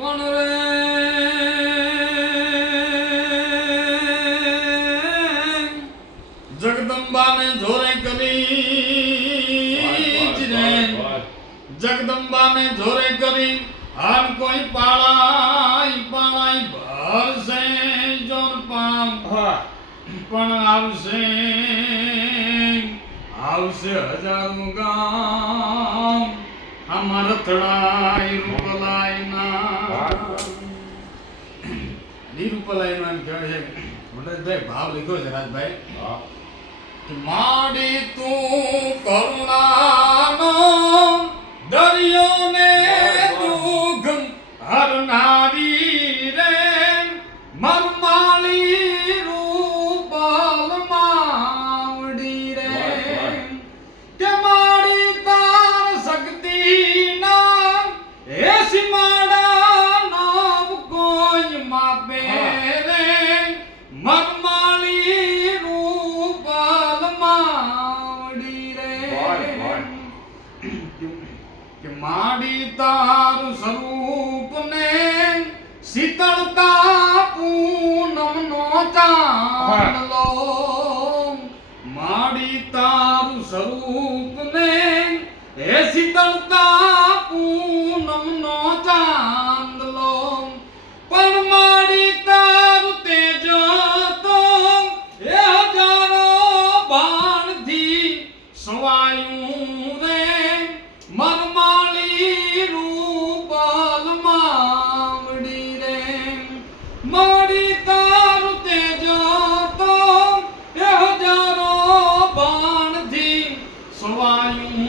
પણ રે? જગદંબાને જોરે કરી જગદંબાને જોરે કરી હાર કોઈ પાળાય પાળાય ભરશે જોર પામ. પણ આવશે આવશે હજારો ગામ. આમાં રથડાય નિરૂપલાય નો એમ કહેવાય છે. મનોજભાઈ ભાવ લીધો છે રાજભાઈ. માડી તું કરુણાનો કે માડી તાર સ્વરૂપને શીતળતા પૂનમ નો ચાંદલો માડી તાર સ્વરૂપને હે શીતળતા પૂનમ નો ચાંદલો પણ માડી તાર તેજ તો હે હજારો બાણથી સવાયું 所以嘛，因。